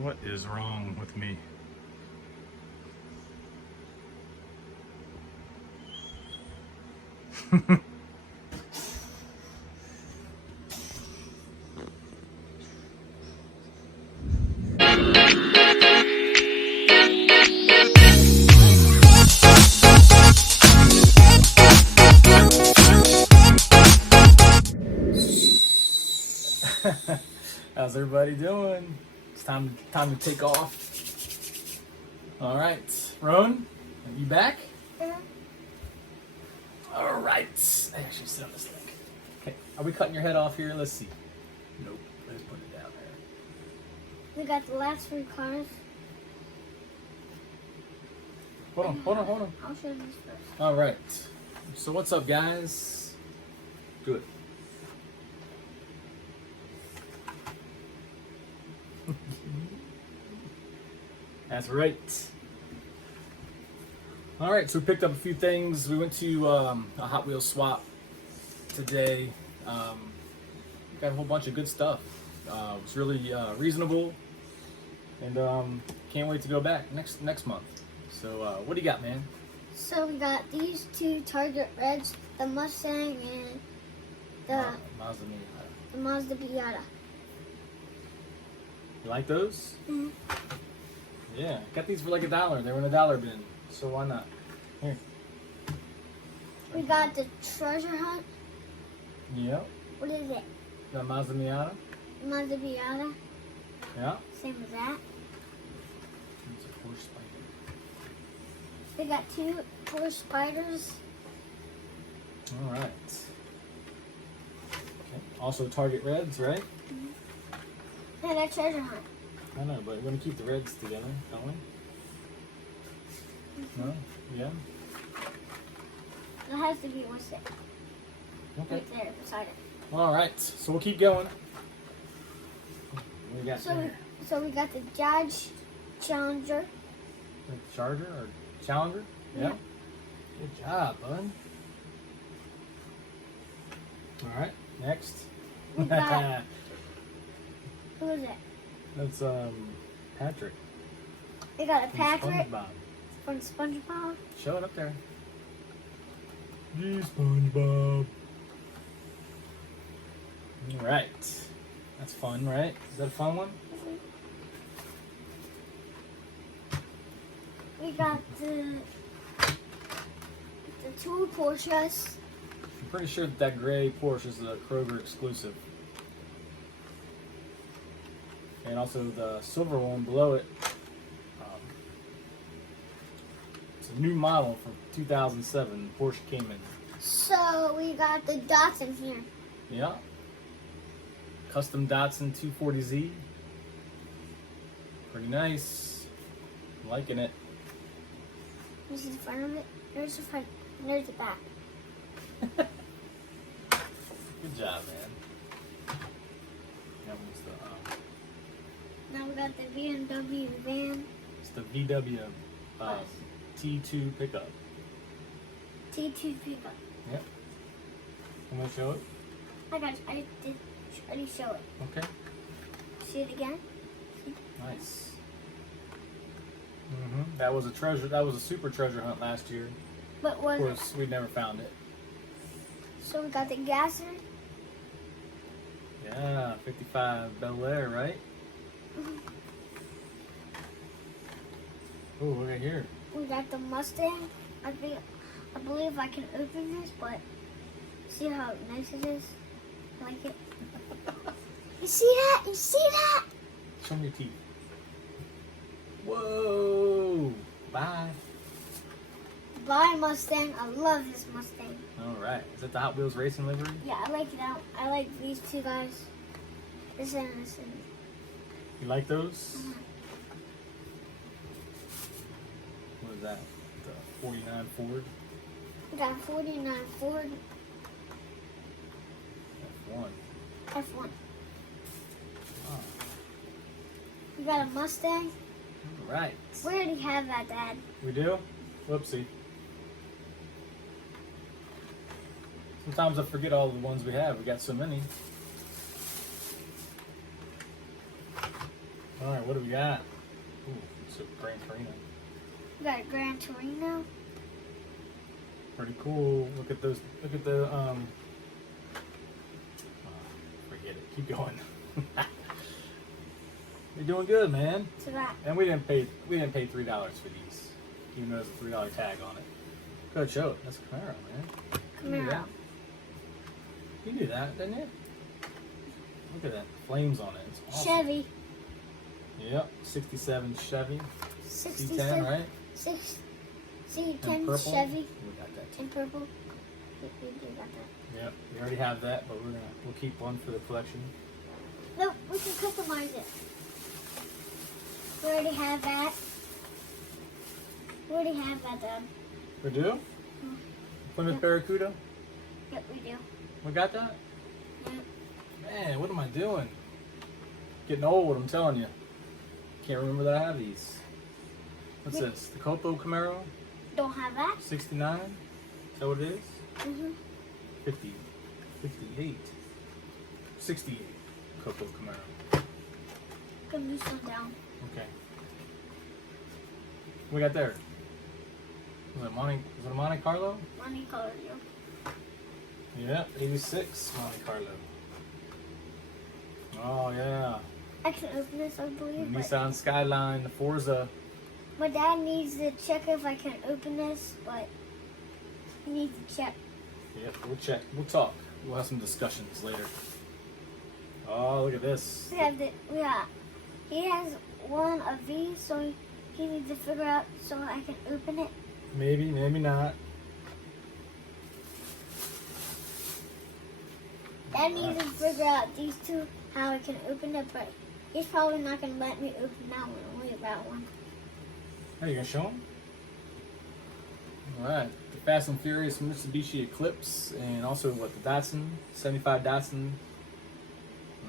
What is wrong with me? How's everybody doing? It's time to take off. All right, Roan, are you back? All right. I actually sit on this thing. Okay, are we cutting your head off here? Let's see. Nope. Let's put it down there. We got the last 3 cars. Hold on. I'll show you this first. All right. So what's up, guys? Good. That's right. All right, so we picked up a few things. We went to a Hot Wheels swap today. Got a whole bunch of good stuff. It was really reasonable, and can't wait to go back next month. So what do you got, man? So we got these 2 Target Reds, the Mustang and the Mazda Miata. the Mazda Miata. You like those? Mm-hmm. Yeah, got these for like $1. They were in a dollar bin, so why not? Here. We got the Treasure Hunt. Yep. What is it? The Mazda Miata. Mazda Miata. Yeah. Same as that. It's a Porsche Spider. We got 2 Porsche Spiders. All right. Okay. Also Target Reds, right? And a Treasure Hunt. I know, but we're gonna keep the Reds together, don't we? No? Yeah. It has to be with it. Okay. Right there beside it. All right. So we'll keep going. What do you got there? So we got the Dodge Challenger. The Charger or Challenger? Yeah. Good job, bud. All right. Next. We got- Who is it? That's Patrick. We got a from Patrick SpongeBob. from SpongeBob. Show it up there. Gee, SpongeBob. All right. That's fun, right? Is that a fun one? We got the 2 Porsches. I'm pretty sure that gray Porsche is a Kroger exclusive. And also the silver one below it. It's a new model from 2007 Porsche Cayman. So we got the Datsun here. Yeah. Custom Datsun 240Z. Pretty nice. I'm liking it. This is the front of it. There's the front. And there's the back. Good job, man. That one's the Now we got the BMW van. it's the VW T2 pickup. T2 pickup. Yep. I'm gonna show it. I did already show it. Okay. See it again? Nice. That was a treasure. That was a super treasure hunt last year. But Of was it? course, we never found it. So we got the Gasser. Yeah, 55 Bel Air, right? Oh, look at here. We got the Mustang. I believe I can open this, but see how nice it is? I like it. You see that? You see that? Show me your teeth. Whoa! Bye. Bye Mustang. I love this Mustang. All right. Is that the Hot Wheels racing livery? Yeah, I like that. I like these 2 guys. This and this and You like those? What is that? The 49 Ford we got a 49 Ford F1. F1. Oh, We got a Mustang. all right. We already have that, Dad. We do? Whoopsie. Sometimes I forget all the ones we have. We got so many. All right, what do we got? Ooh, it's a Gran Torino. We got a Gran Torino. Pretty cool. Look at those. Look at the forget it. Keep going. You're doing good, man. So that And we didn't pay $3 for these, even though there's a $3 tag on it. Go ahead, show it. That's Camaro, man. You knew Camaro. that. You knew that, didn't you? Look at that flames on it. It's awesome. Chevy. Yep, '67 Chevy 67. C10, right? Six. In C10 purple. Chevy We got that too. in purple. We do got that. Yep, we already have that, but we'll keep one for the collection. No, we can customize it. We already have that. We already have that done. We do? Plymouth Yep. Barracuda? Yep, we do. We got that? Yep. Man, what am I doing? Getting old, I'm telling you. Can't remember that I have these. What's Wait. this? The Copo Camaro? Don't have that. 69? Is that what it is? Mm-hmm. 50. 58. 68 Copo Camaro. Gonna move some down. Okay. What we got there? Was it a Monte Carlo? Money color, you. Yeah, 86 Monte Carlo. Oh yeah. I can open this, I believe. But Nissan Skyline, the Forza. my dad needs to check if I can open this, but he needs to check. Yep, we'll check. We'll talk. We'll have some discussions later. Oh, look at this. He has one of these, so he needs to figure out so I can open it. Maybe, maybe not. Dad needs to figure out these two, how I can open it, but he's probably not going to let me open that one, only that one. Are you gonna show them? All right, the Fast and Furious Mitsubishi Eclipse, and also what the Datsun 75 Datsun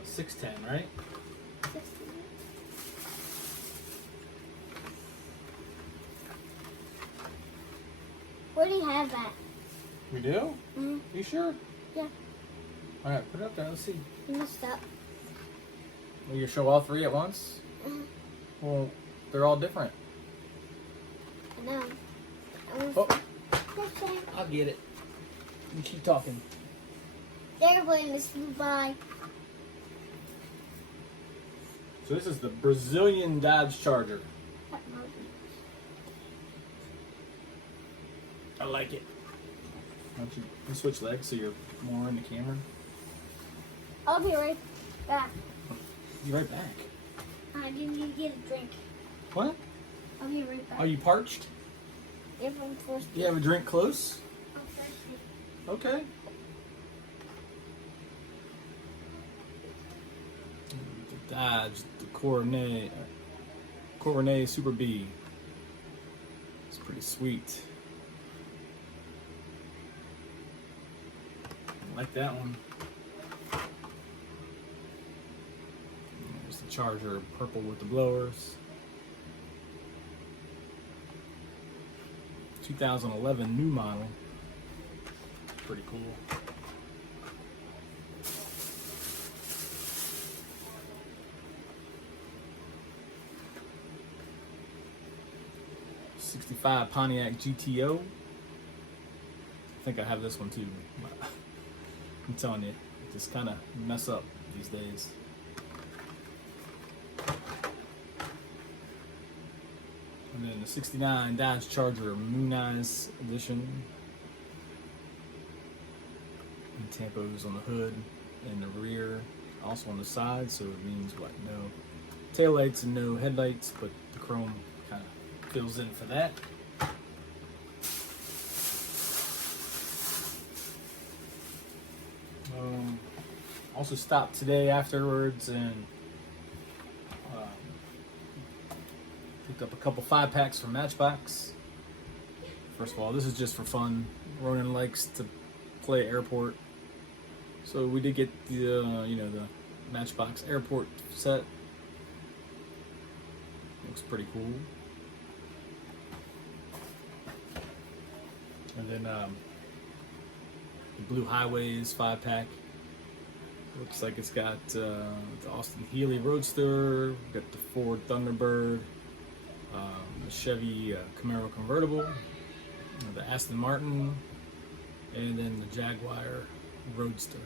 610, right? Where do you have that? We do? Mm-hmm. You sure? Yeah. All right, put it up there. Let's see. You messed up. Will you show all three at once? Mhm. Well, they're all different. I know. Oh, That's fine. I'll get it. You keep talking. They're playing this flew by. So this is the Brazilian Dodge Charger. I like it. Why don't you switch legs so you're more in the camera? I'll be right back. Be right back. I need to get a drink. What? I'll be right back. Are you parched? If I'm forced Do you have a drink close? I'm thirsty. Okay. The Dodge, the Coronet Super B. It's pretty sweet. I like that one. There's the Charger, purple with the blowers. 2011 new model. Pretty cool. '65 Pontiac GTO. I think I have this one too. I'm telling you, it just kind of mess up these days. And then the '69 Dodge Charger Moon Eyes Edition. And tampos on the hood and the rear, also on the side, so it means what? No taillights and no headlights, but the chrome kind of fills in for that. Also stopped today afterwards and picked up a couple 5-packs from Matchbox. First of all, this is just for fun. Ronan likes to play airport, so we did get the the Matchbox airport set. Looks pretty cool. And then the Blue Highways 5-pack. Looks like it's got the Austin Healey Roadster, we've got the Ford Thunderbird, the Chevy Camaro convertible, the Aston Martin, and then the Jaguar Roadster.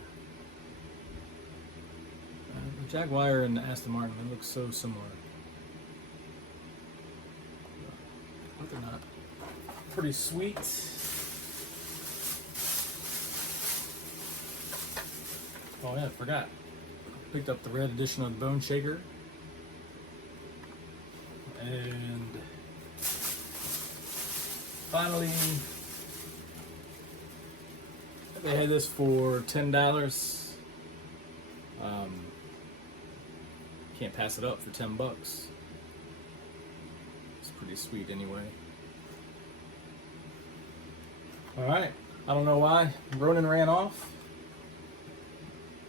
The Jaguar and the Aston Martin, they look so similar. But they're not. Pretty sweet. Oh yeah, I forgot. Picked up the red edition of the Bone Shaker. And finally, they had this for $10. Can't pass it up for $10. It's pretty sweet anyway. Alright, I don't know why Ronan ran off.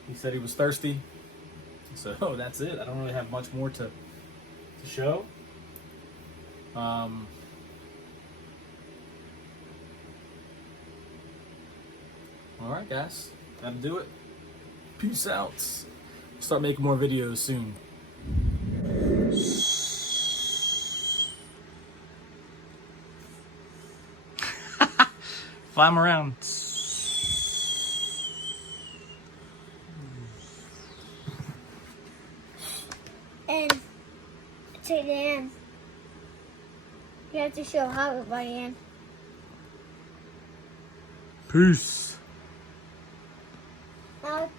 He said he was thirsty. So that's it. I don't really have much more to show. Alright guys, that'll do it. Peace out. Start making more videos soon. Fly them around. And to the end, you have to show how it by the end. Peace. Now,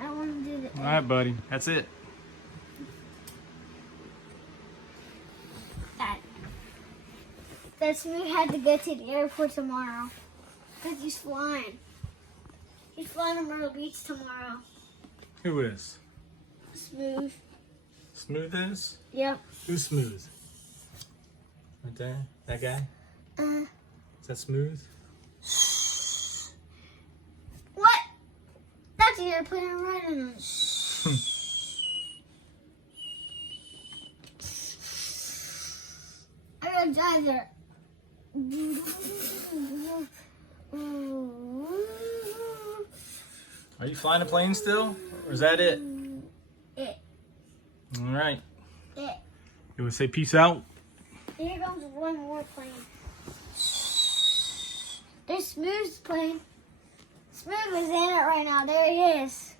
I want to do the end. Alright buddy, that's it. That's me had to go to the airport tomorrow. Because he's flying. He's flying to Myrtle Beach tomorrow. Who is? Smooth. Smooth is? Yep. Who's Smooth? Right there? That guy? Is that Smooth? What? That's the airplane I'm riding on. I gotta drive there. Are you flying a plane still? Or is that it? It. Alright. It. You would say peace out? Here comes one more plane. There's Smooth's plane. Smooth is in it right now. There he is.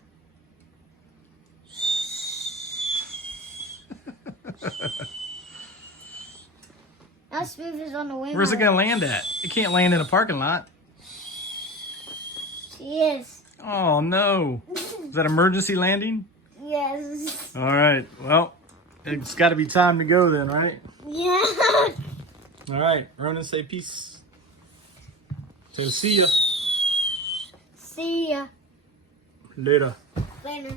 Now Smooth is on the wing. Where's it gonna land at? It can't land in a parking lot. She is. Oh no. Is that emergency landing? Yes. Alright, well, it's gotta be time to go then, right? Yeah. Alright, Ronan, say peace. So see ya. See ya Later. later.